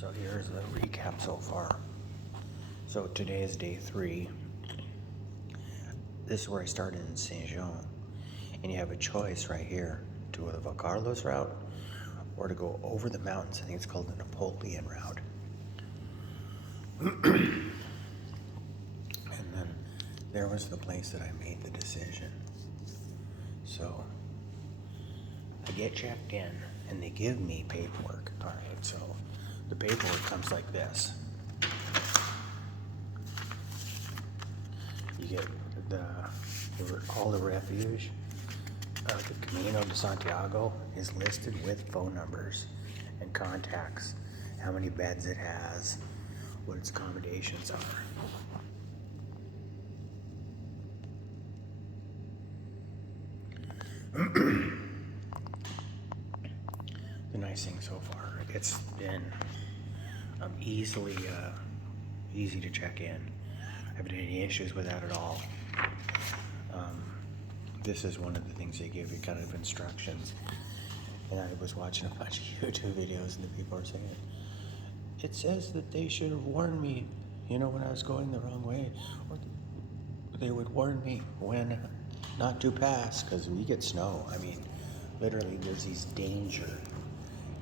So here's the recap so far. So today is day 3. This is where I started in Saint Jean. And you have a choice right here to go the Vacarlos route or to go over the mountains. I think it's called the Napoleon route. And then there was the place that I made the decision. So I get checked in and they give me paperwork. All right, so the paperwork comes like this. You get all the refuge. The Camino de Santiago is listed with phone numbers and contacts, how many beds it has, what its accommodations are. The nice thing so far, it's been easy to check in. I haven't had any issues with that at all. This is one of the things they give you, kind of instructions. And I was watching a bunch of YouTube videos and the people are saying, it says that they should have warned me, when I was going the wrong way. Or they would warn me when not to pass, because when you get snow, literally there's these danger.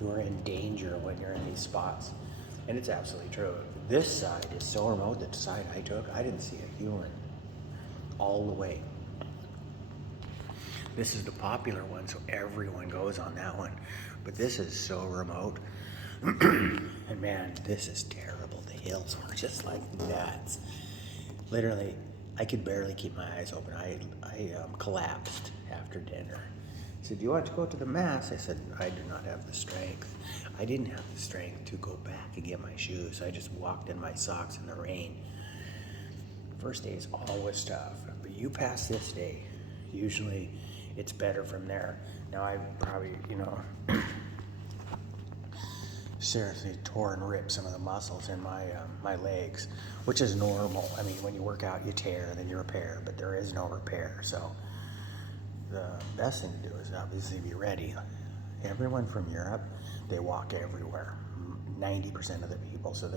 You are in danger when you're in these spots. And it's absolutely true. This side is so remote, the side I took, I didn't see a human all the way. This is the popular one, so everyone goes on that one. But this is so remote. And man, this is terrible. The hills were just like nuts. Literally, I could barely keep my eyes open. I collapsed after dinner. He said, do you want to go to the mass? I said, I do not have the strength. I didn't have the strength to go back and get my shoes. I just walked in my socks in the rain. First day is always tough, but you pass this day, usually it's better from there. Now I probably, seriously tore and ripped some of the muscles in my legs, which is normal. When you work out, you tear, then you repair, but there is no repair. So the best thing to do is obviously be ready. Everyone from Europe, they walk everywhere. 90% of the people. So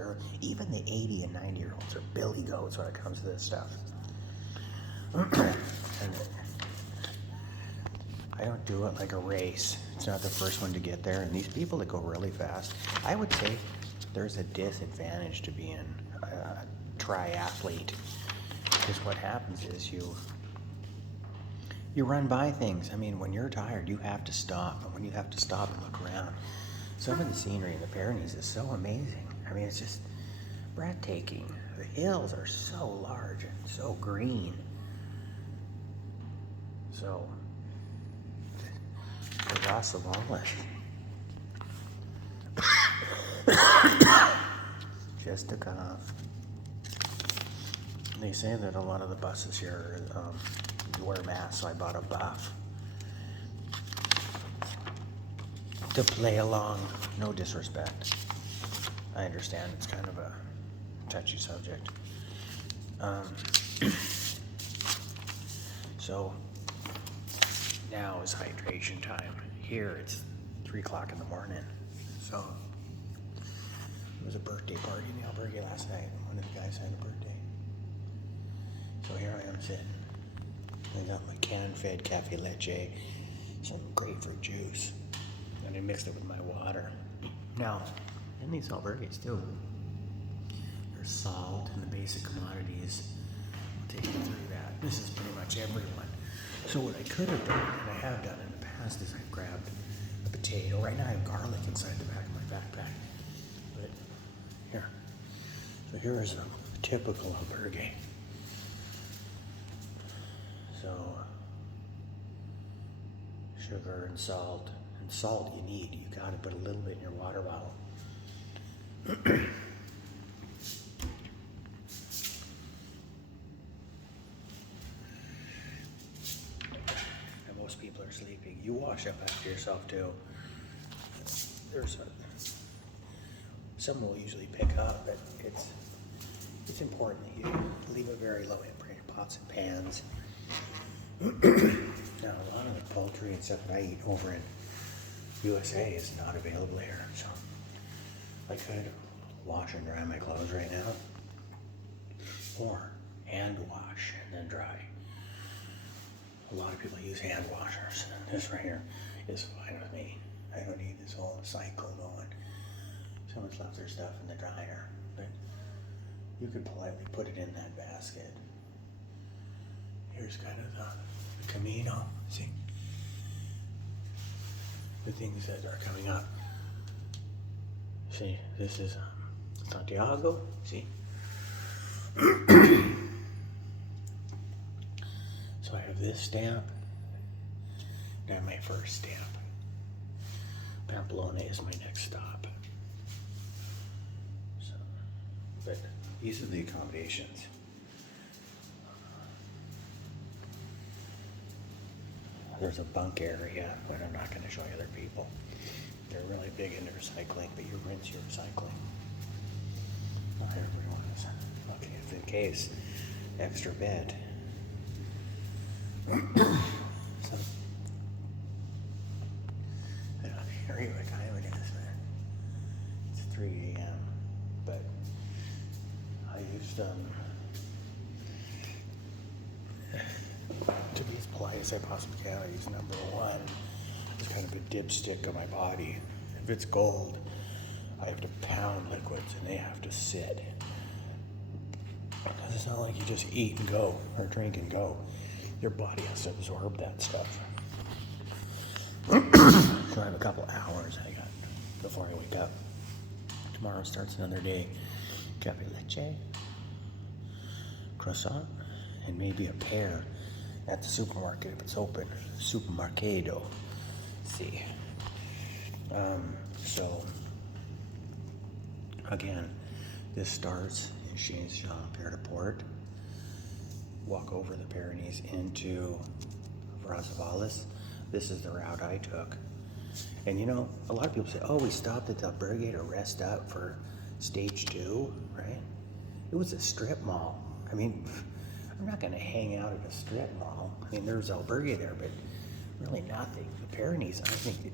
even the 80 and 90-year-olds are billy goats when it comes to this stuff. And I don't do it like a race. It's not the first one to get there. And these people that go really fast, I would say there's a disadvantage to being a triathlete. Because what happens is you run by things. When you're tired, you have to stop. And when you have to stop and look around, some of the scenery in the Pyrenees is so amazing. It's just breathtaking. The hills are so large and so green. So, the loss of Wallace. Just a cough. They say that a lot of the buses here wear masks, so I bought a buff to play along. No disrespect. I understand it's kind of a touchy subject. So now is hydration time. Here it's 3 o'clock in the morning. So it was a birthday party in Alberta last night. One of the guys had a birthday. So here I am sitting. I got my can-fed cafe leche, some grapefruit juice, and I mixed it with my water. Now, in these albergues too, there's salt and the basic commodities. I'll take you through that. This is pretty much everyone. So what I could have done, and I have done in the past, is I've grabbed a potato. Right now I have garlic inside the back of my backpack. But here. So here is a typical albergue. So sugar and salt. And salt you need. You gotta put a little bit in your water bottle. And most people are sleeping. You wash up after yourself too. Some will usually pick up, but it's important that you leave a very low in pots and pans. Now, a lot of the poultry and stuff that I eat over in USA is not available here, so I could wash and dry my clothes right now, or hand wash and then dry. A lot of people use hand washers. This right here is fine with me. I don't need this whole cycle going. Someone's left their stuff in the dryer, but you could politely put it in that basket. Here's kind of the Camino. See? The things that are coming up. See, this is Santiago. See? So I have this stamp, and my first stamp. Pamplona is my next stop. So, but these are the accommodations. There's a bunk area, but I'm not going to show you other people. They're really big into recycling, but you rinse your recycling. Not everyone is. Okay, if in case, extra bed. So, I don't hear you what time it is, man. It's 3 a.m. But I used to be as polite as I possibly can. I use number 1 as kind of a dipstick of my body. If it's gold, I have to pound liquids and they have to sit. It's not like you just eat and go or drink and go. Your body has to absorb that stuff. So I have a couple hours I got before I wake up. Tomorrow starts another day. Cafe leche, croissant, and maybe a pear at the supermarket if it's open. Supermercado. See. So again, this starts in Saint-Jean-Pied-de-Port. Walk over the Pyrenees into Roncesvalles. This is the route I took. And you know, a lot of people say, oh, we stopped at Albergue to rest up for stage 2, right? It was a strip mall. I mean, I'm not going to hang out at a strip mall. I mean, there's Albergue there, but really nothing. The Pyrenees, I think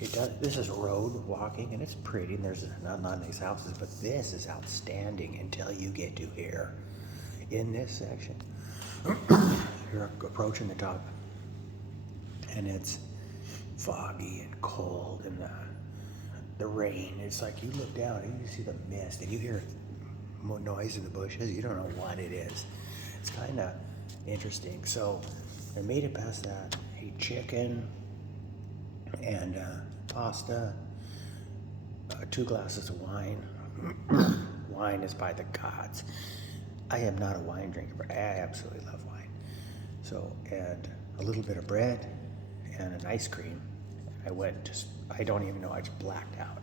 it does. This is road walking, and it's pretty, and there's not nice houses, but this is outstanding until you get to here. In this section, you're approaching the top, and it's foggy and cold, and the rain. It's like you look down and you see the mist, and you hear noise in the bushes. You don't know what it is. It's kind of interesting. So I made it past that. Ate chicken and pasta, 2 glasses of wine. Wine is by the gods. I am not a wine drinker, but I absolutely love wine. So, and a little bit of bread and an ice cream. I don't even know, I just blacked out.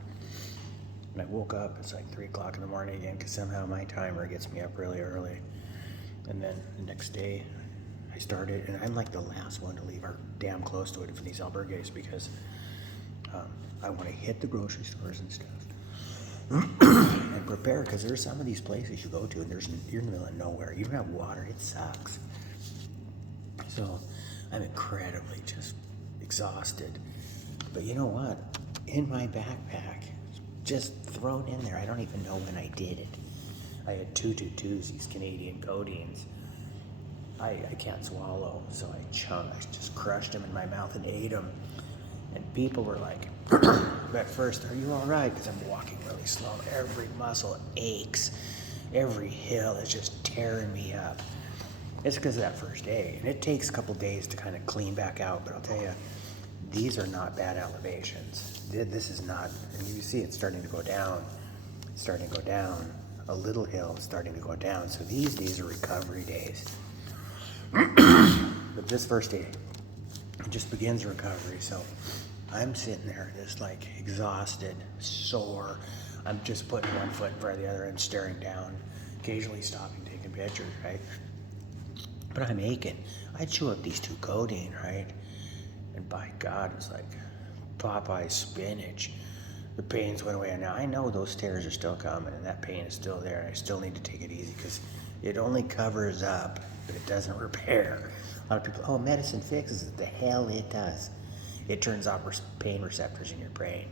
And I woke up, it's like 3 o'clock in the morning again, because somehow my timer gets me up really early. And then the next day, I started, and I'm like the last one to leave, or damn close to it for these albergues, because I want to hit the grocery stores and stuff. And prepare, because there's some of these places you go to and you're in the middle of nowhere. You don't have water. It sucks. So I'm incredibly just exhausted. But you know what? In my backpack, just thrown in there, I don't even know when I did it. I had 222s, these Canadian codeines. I can't swallow, so I just crushed them in my mouth and ate them. And people were like, at first, are you all right? Because I'm walking really slow. Every muscle aches. Every hill is just tearing me up. It's because of that first day. And it takes a couple days to kind of clean back out. But I'll tell you, these are not bad elevations. This is not, and you see it's starting to go down. It's starting to go down. A little hill is starting to go down. So these days are recovery days. But this first day, it just begins recovery. So I'm sitting there just like exhausted, sore. I'm just putting one foot in front of the other and staring down, occasionally stopping, taking pictures, right? But I'm aching. I chew up these 2 codeine, right? And by God, it's like Popeye spinach. The pains went away. And now I know those tears are still coming and that pain is still there. And I still need to take it easy because it only covers up, but it doesn't repair. A lot of people, oh, medicine fixes it. The hell it does. It turns off pain receptors in your brain.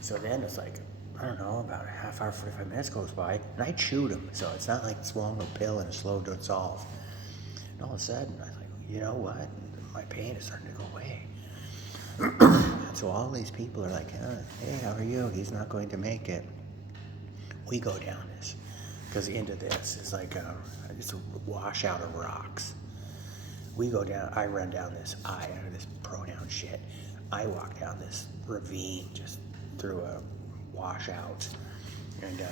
So then it's like, I don't know, about a half hour, 45 minutes goes by, and I chewed them. So it's not like swallowing a pill and it's slow to dissolve. And all of a sudden, I was like, you know what? My pain is starting to go away. And so all these people are like, hey, how are you? He's not going to make it. We go down this, because the end of this is like it's a washout of rocks. We go down, I run down this this pronoun shit. I walk down this ravine just through a washout. And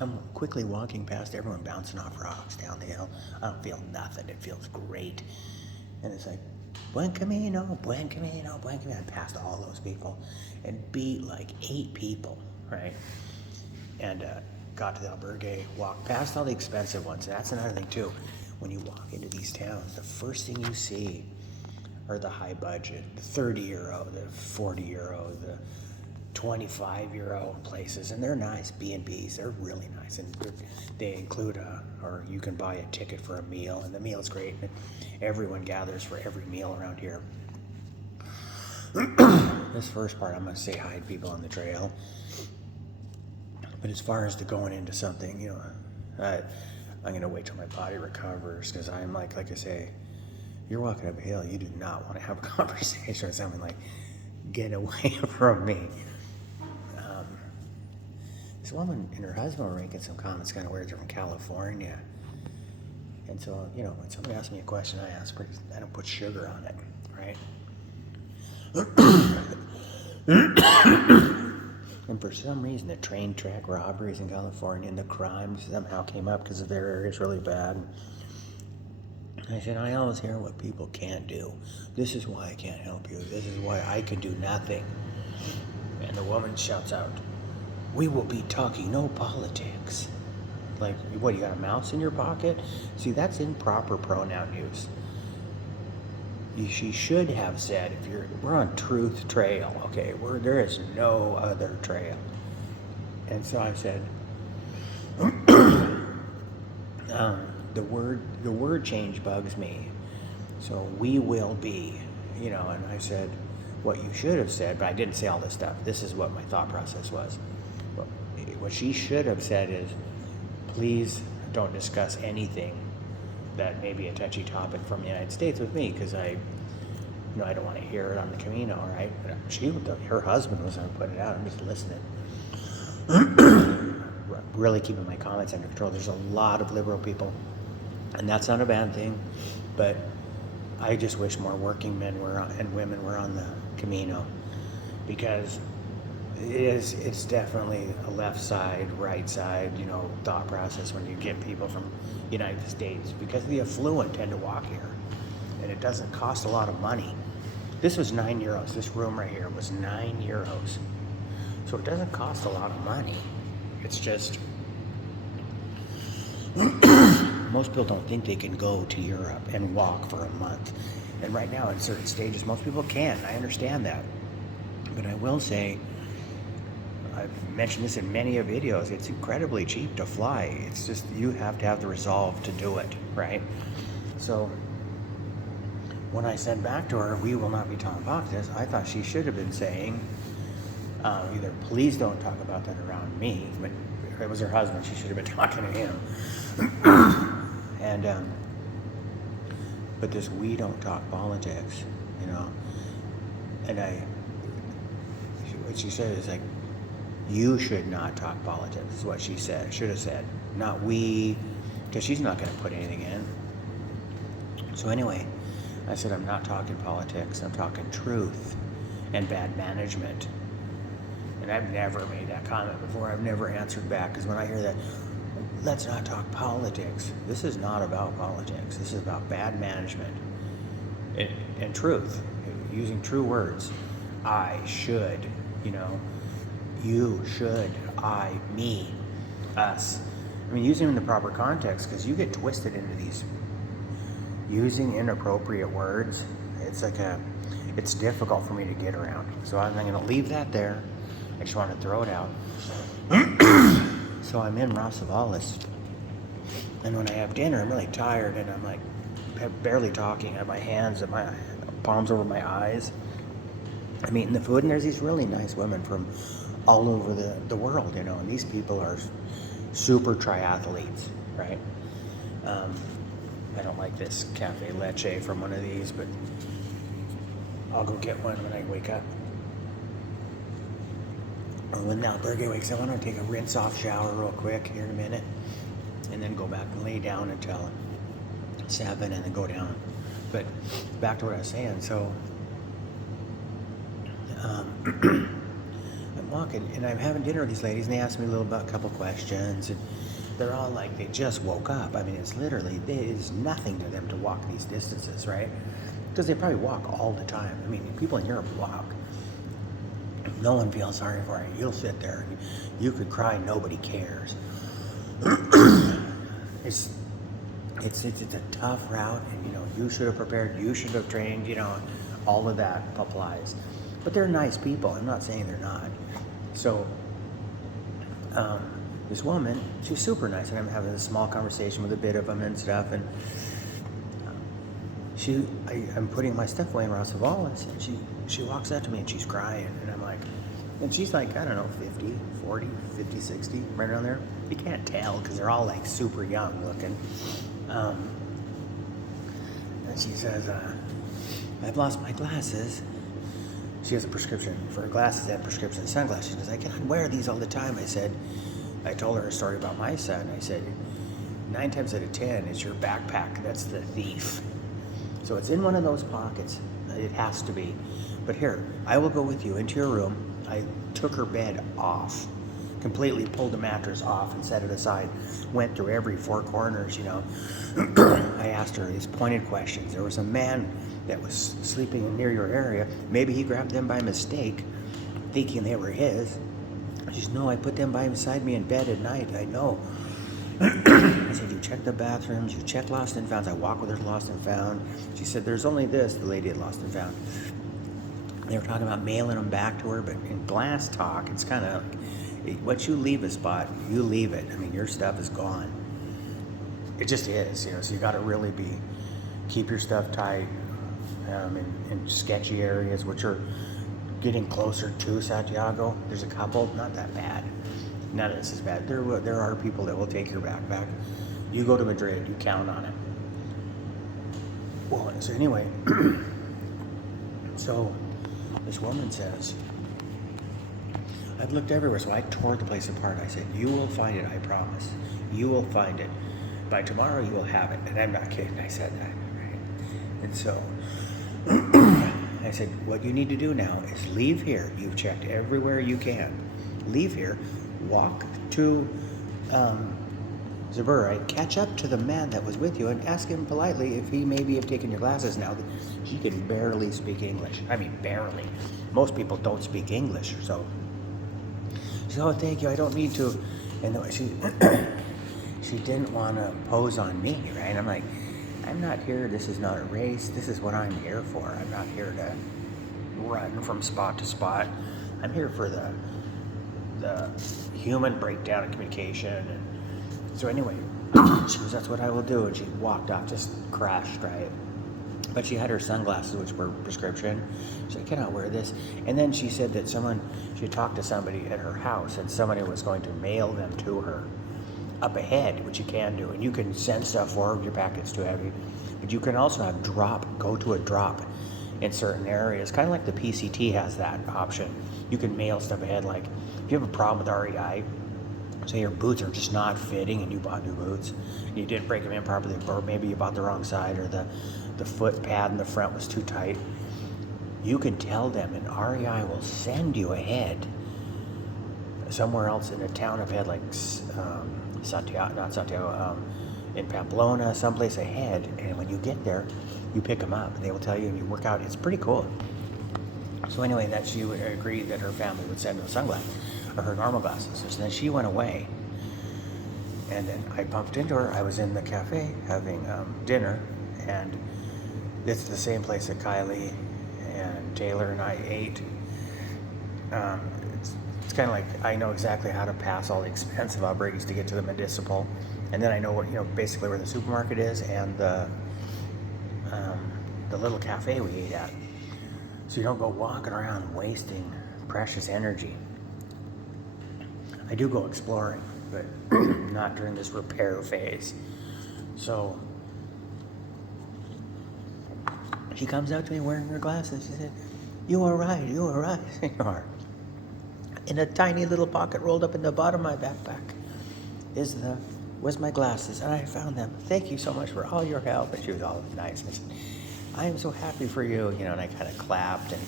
I'm quickly walking past everyone bouncing off rocks down the hill. I don't feel nothing. It feels great. And it's like, buen camino, buen camino, buen camino. I passed all those people and beat like 8 people, right? And got to the albergue, walked past all the expensive ones. And that's another thing too. When you walk into these towns, the first thing you see are the high budget, the 30 euro, the 40 euro, the 25 euro places, and they're nice. B&Bs, they're really nice, and they include or you can buy a ticket for a meal, and the meal is great. And everyone gathers for every meal around here. This first part, I'm going to say hi to people on the trail. But as far as the going into something, you know, I'm going to wait till my body recovers, because I'm like I say, you're walking up a hill, you do not want to have a conversation with someone like, get away from me. This woman and her husband were making some comments kind of weird. They're from California. And so, you know, when somebody asks me a question, I don't put sugar on it, right? And for some reason, the train track robberies in California and the crimes somehow came up because of their area is really bad. I said, I always hear what people can't do. This is why I can't help you. This is why I can do nothing. And the woman shouts out, we will be talking no politics. Like, what, you got a mouse in your pocket? See, that's improper pronoun use. She should have said, we're on truth trail, okay? There is no other trail. And so I said, the word change bugs me. So we will be, you know, and I said what you should have said, but I didn't say all this stuff. This is what my thought process was. What she should have said is, please don't discuss anything that may be a touchy topic from the United States with me, because I don't want to hear it on the Camino, right? But her husband was going to put it out. I'm just listening. Really keeping my comments under control. There's a lot of liberal people, and that's not a bad thing, but I just wish more working men and women were on the Camino, because it's definitely a left side, right side, you know, thought process when you get people from the United States, because the affluent tend to walk here, and it doesn't cost a lot of money. This was €9. This room right here was €9. So it doesn't cost a lot of money. It's just most people don't think they can go to Europe and walk for a month. And right now, in certain stages, most people can. I understand that. But I will say, I've mentioned this in many videos, it's incredibly cheap to fly. It's just, you have to have the resolve to do it, right? So when I said back to her, we will not be talking about this, I thought she should have been saying, either please don't talk about that around me, but it was her husband, she should have been talking to him. And but this we don't talk politics, you know. And what she said is like, you should not talk politics, is what she said, should have said, not we, because she's not going to put anything in. So anyway, I said, I'm not talking politics, I'm talking truth and bad management. And I've never made that comment before. I've never answered back, because when I hear that, let's not talk politics. This is not about politics. This is about bad management and truth, using true words. I should, you know, you should, I, me, us. I mean, using them in the proper context, because you get twisted into these using inappropriate words. It's difficult for me to get around. So I'm going to leave that there. I just want to throw it out. So I'm in Rossavalis, and when I have dinner, I'm really tired, and I'm like barely talking. I have my hands and my palms over my eyes. I'm eating the food, and there's these really nice women from all over the world, you know, and these people are super triathletes, right? I don't like this cafe leche from one of these, but I'll go get one when I wake up. Or when now Berge wakes up, I'm going to take a rinse off shower real quick here in a minute, and then go back and lay down until 7 and then go down. But back to what I was saying, so I'm walking and I'm having dinner with these ladies, and they asked me a couple questions, and they're all like, they just woke up. I mean, it's literally, it is nothing to them to walk these distances, right? Because they probably walk all the time. I mean, people in Europe walk. No one feels sorry for you. You'll sit there and you could cry, nobody cares. It's a tough route, and you know, you should have prepared, you should have trained, you know, all of that applies. But they're nice people. I'm not saying they're not. So this woman, she's super nice, and I'm having a small conversation with a bit of them and stuff, and I'm putting my stuff away in Rossavalis, and she walks up to me and she's crying, and I'm like, and she's like, I don't know, 50, 40, 50, 60, right around there. You can't tell because they're all like super young looking. And she says, I've lost my glasses. She has a prescription for her glasses and prescription sunglasses. She goes, I cannot wear these all the time. I told her a story about my son. I said, 9 times out of 10, it's your backpack. That's the thief. So it's in one of those pockets. It has to be. But here, I will go with you into your room. I took her bed off, completely pulled the mattress off and set it aside. Went through every 4 corners, you know. I asked her these pointed questions. There was a man that was sleeping near your area. Maybe he grabbed them by mistake, thinking they were his. She said, no, I put them by beside me in bed at night. I know. I said, you check the bathrooms, you check lost and found. I walk with her to lost and found. She said, there's only this, the lady at lost and found. They were talking about mailing them back to her, but in glass talk, it's kind of, once you leave a spot, you leave it. I mean, your stuff is gone. It just is, you know, so you got to really keep your stuff tight in sketchy areas, which are getting closer to Santiago. There's a couple, not that bad. None of this is bad. There are people that will take your backpack. You go to Madrid, you count on it. Well, so anyway, so this woman says, I've looked everywhere, so I tore the place apart. I said, you will find it, I promise. You will find it. By tomorrow, you will have it. And I'm not kidding, I said that, right? And so, I said, what you need to do now is leave here. You've checked everywhere you can. Leave here, walk to Zubiri, catch up to the man that was with you and ask him politely if he maybe have taken your glasses now. She can barely speak English. I mean, barely. Most people don't speak English, so. She said, oh, thank you, I don't need to. And she didn't want to pose on me, right? I'm like, I'm not here, this is not a race, this is what I'm here for. I'm not here to run from spot to spot. I'm here for the human breakdown of communication. And so anyway, she goes, that's what I will do. And she walked off, just crashed, right? But she had her sunglasses, which were prescription. She said, I cannot wear this. And then she said that she talked to somebody at her house, and somebody was going to mail them to her up ahead, which you can do. And you can send stuff for her if your packet's too heavy. But you can also have go to a drop in certain areas. Kind of like the PCT has that option. You can mail stuff ahead. Like if you have a problem with REI, say your boots are just not fitting and you bought new boots, and you didn't break them in properly, or maybe you bought the wrong side, or the foot pad in the front was too tight, you can tell them, and REI will send you ahead somewhere else in a town ahead, like in Pamplona, someplace ahead, and when you get there, you pick them up, and they will tell you, and you work out. It's pretty cool. So anyway, that she would agree that her family would send her sunglasses, or her normal glasses. So then she went away, and then I bumped into her. I was in the cafe having dinner, and it's the same place that Kylie and Taylor and I ate. It's kind of like I know exactly how to pass all the expensive outbreaks to get to the municipal, and then I know what, basically where the supermarket is and the little cafe we ate at. So you don't go walking around wasting precious energy. I do go exploring, but not during this repair phase. So she comes out to me wearing her glasses. She said, you are right, you are right, senor. In a tiny little pocket rolled up in the bottom of my backpack was my glasses, and I found them. Thank you so much for all your help. And she was all nice. I said, I am so happy for you, and I kind of clapped, and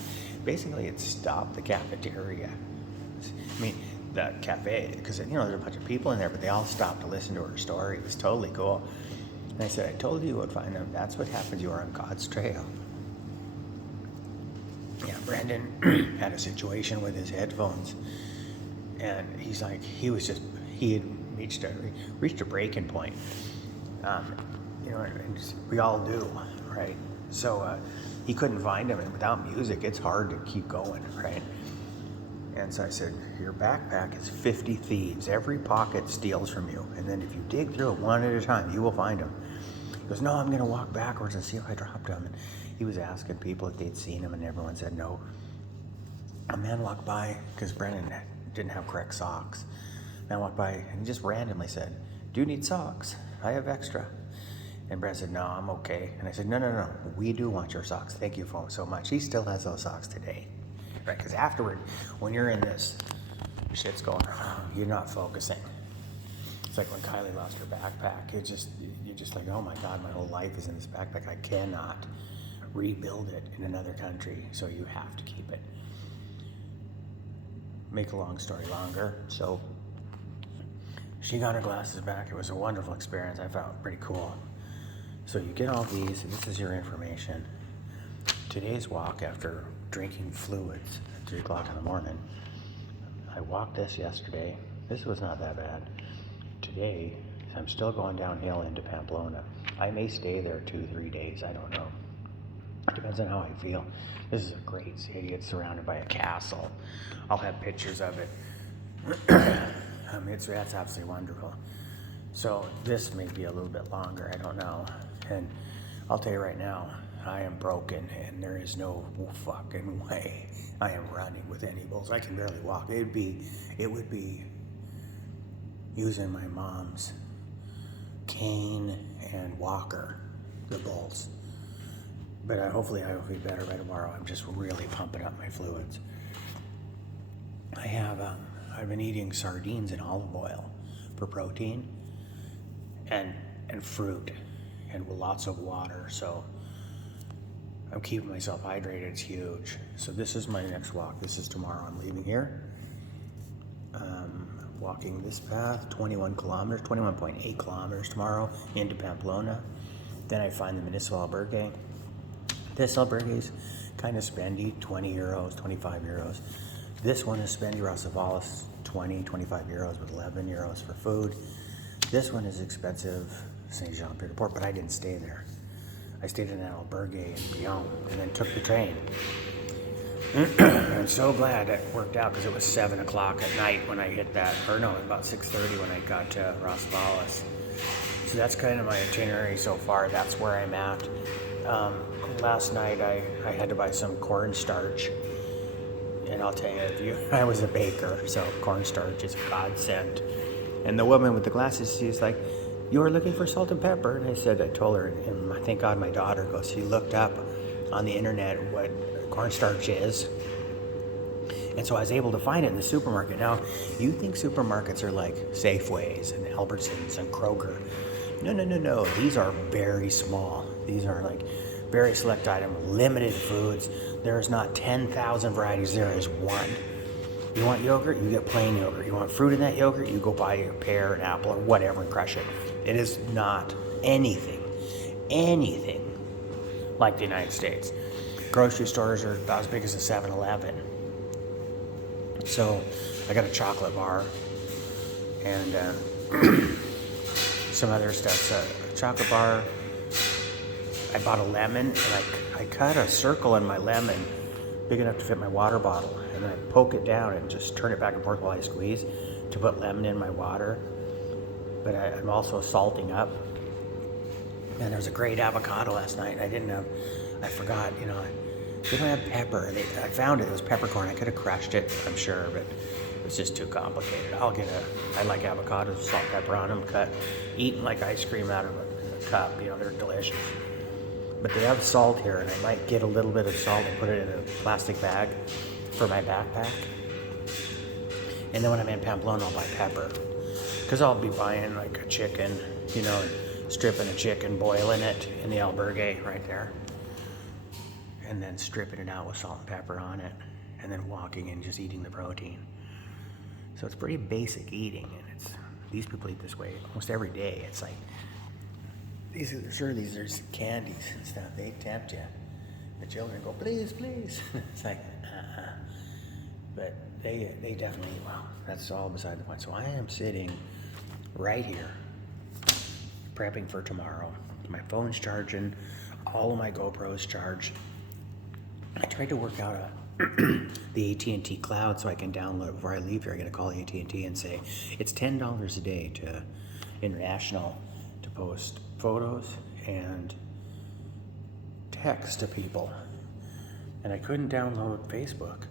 basically it stopped the cafeteria. I mean, the cafe, because, there's a bunch of people in there, but they all stopped to listen to her story. It was totally cool. And I said, I told you would find them. That's what happens. You are on God's trail. Yeah, Brandon had a situation with his headphones, and he's like, he had reached a breaking point. And we all do, right? So he couldn't find them, and without music, it's hard to keep going, right? And so I said, your backpack is 50 thieves. Every pocket steals from you, and then if you dig through it one at a time, you will find them. He goes, no, I'm going to walk backwards and see if I dropped them. And he was asking people if they'd seen him, and everyone said no. A man walked by, because Brennan didn't have correct socks. A man walked by, and he just randomly said, do you need socks? I have extra. And Brennan said, no, I'm okay. And I said, no, we do want your socks. Thank you so much. He still has those socks today. Right? Because afterward, when you're in this, shit's going on, you're not focusing. It's like when Kylie lost her backpack. You're just like, oh my God, my whole life is in this backpack. I cannot rebuild it in another country, so you have to keep it. Make a long story longer. So she got her glasses back. It was a wonderful experience. I found it pretty cool. So you get all these, and this is your information. Today's walk, after drinking fluids at 3 o'clock in the morning, I walked this yesterday. This was not that bad. Today, I'm still going downhill into Pamplona. I may stay there 2-3 days. I don't know. It depends on how I feel. This is a great city. It's surrounded by a castle. I'll have pictures of it. That's absolutely wonderful. So this may be a little bit longer. I don't know. And I'll tell you right now, I am broken, and there is no fucking way I am running with any bulls. I can barely walk. It would be using my mom's cane and walker, the bulls. But hopefully I will be better by tomorrow. I'm just really pumping up my fluids. I've been eating sardines in olive oil for protein, and fruit, and with lots of water. So I'm keeping myself hydrated. It's huge. So this is my next walk. This is tomorrow. I'm leaving here. Walking this path, 21.8 kilometers tomorrow into Pamplona. Then I find the municipal albergue. This albergue is kind of spendy, 20 euros, 25 euros. This one is spendy, Rossavalis, 20, 25 euros with 11 euros for food. This one is expensive, Saint Jean Pied de Port, but I didn't stay there. I stayed in an albergue in Lyon and then took the train. I'm so glad it worked out, because it was 7 o'clock at night when I hit that, or no, about 6:30 when I got to Rossavalis. So that's kind of my itinerary so far. That's where I'm at. Last night I had to buy some cornstarch, and I'll tell you, I was a baker, so cornstarch is a godsend. And the woman with the glasses, she's like, you were looking for salt and pepper? And I told her, and thank God my daughter goes, she looked up on the internet what cornstarch is. And so I was able to find it in the supermarket. Now, you think supermarkets are like Safeways and Albertsons and Kroger. No. These are very small. These are like very select item, limited foods. There's not 10,000 varieties. There is one. You want yogurt? You get plain yogurt. You want fruit in that yogurt? You go buy a pear, an apple, or whatever and crush it. It is not anything like the United States. Grocery stores are about as big as a 7-Eleven. So I got a chocolate bar and some other stuff. So a chocolate bar. I bought a lemon, and I cut a circle in my lemon big enough to fit my water bottle, and then I poke it down and just turn it back and forth while I squeeze to put lemon in my water. But I'm also salting up. And there was a great avocado last night. I forgot, they don't have pepper. I found it was peppercorn. I could have crushed it, I'm sure, but It's just too complicated. I like avocados, salt, pepper on them, eating like ice cream out of a cup. You know, they're delicious. But they have salt here, and I might get a little bit of salt and put it in a plastic bag for my backpack. And then when I'm in Pamplona, I'll buy pepper. Because I'll be buying like a chicken, you know, stripping a chicken, boiling it in the albergue right there. And then stripping it out with salt and pepper on it. And then walking and just eating the protein. So it's pretty basic eating. And these people eat this way almost every day. It's like, these are candies and stuff. They tempt you. The children go, please, please. It's like, But they definitely, well, that's all beside the point. So I am sitting right here, prepping for tomorrow. My phone's charging. All of my GoPros charged. I tried to work out the AT&T cloud so I can download it before I leave here. I got to call AT&T and say it's $10 a day to international to post photos and text to people. And I couldn't download Facebook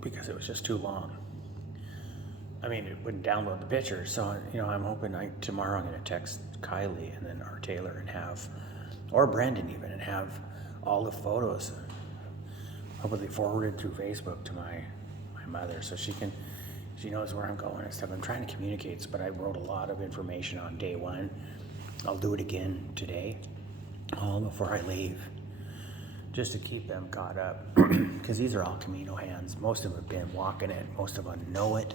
because it was just too long. I mean, it wouldn't download the pictures. So, you know, I'm hoping tomorrow I'm going to text Kylie and then our Taylor and or Brendan even, and have all the photos hopefully forwarded through Facebook to my mother so she knows where I'm going and stuff. I'm trying to communicate, but I wrote a lot of information on day one. I'll do it again today, all before I leave, just to keep them caught up. Because these are all Camino hands. Most of them have been walking it. Most of them know it.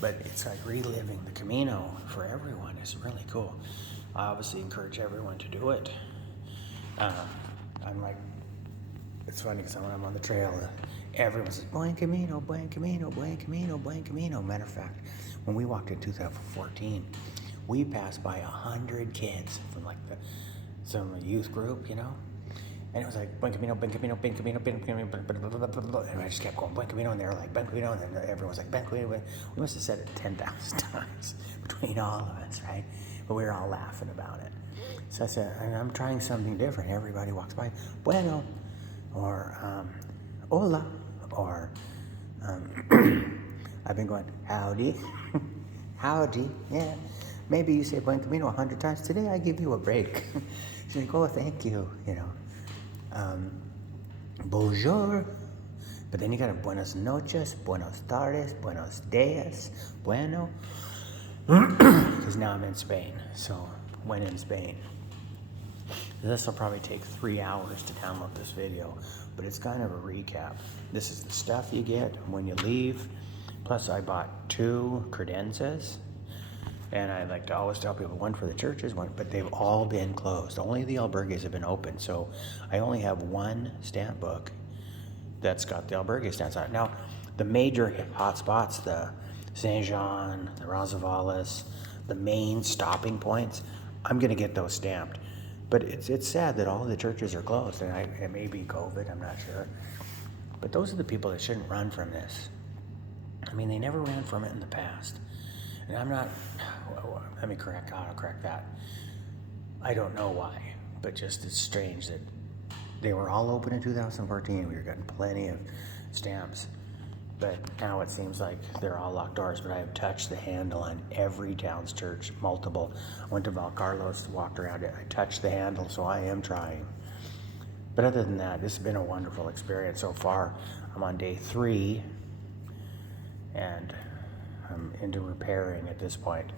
But it's like reliving the Camino for everyone. It's really cool. I obviously encourage everyone to do it. I'm like, it's funny because when I'm on the trail, everyone says, buen Camino, buen Camino, buen Camino, buen Camino. Matter of fact, when we walked in 2014, we passed by 100 kids from like some youth group, you know? And it was like, buen Camino, buen Camino, buen Camino, buen Camino, and I just kept going, buen Camino, and they were like, buen Camino, and then everyone was like, buen Camino. We must have said it 10,000 times between all of us, right? But we were all laughing about it. So I said, I'm trying something different. Everybody walks by, bueno, or hola, or I've been going, howdy, howdy, yeah. Maybe you say buen Camino 100 times. Today I give you a break. So you go, thank you, you know. Bonjour. But then you got a buenas noches, buenos tardes, buenos dias, bueno. Because now I'm in Spain. So when in Spain. This will probably take 3 hours to download this video, but it's kind of a recap. This is the stuff you get when you leave. Plus I bought 2 credenzas, and I like to always tell people one for the churches, but they've all been closed. Only the albergues have been open, so I only have 1 stamp book that's got the albergue stamps on it. Now, the major hot spots, the Saint Jean, the Rosavalis, the main stopping points, I'm gonna get those stamped. But it's sad that all of the churches are closed, and it may be COVID, I'm not sure. But those are the people that shouldn't run from this. I mean, they never ran from it in the past. And I'm not, let me correct that. I don't know why, but just it's strange that they were all open in 2014. We were getting plenty of stamps. But now it seems like they're all locked doors, but I have touched the handle on every town's church, multiple. I went to Valcarlos, walked around it. I touched the handle, so I am trying. But other than that, this has been a wonderful experience so far. I'm on day 3, and I'm into repairing at this point.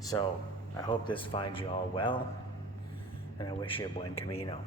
So I hope this finds you all well, and I wish you a buen camino.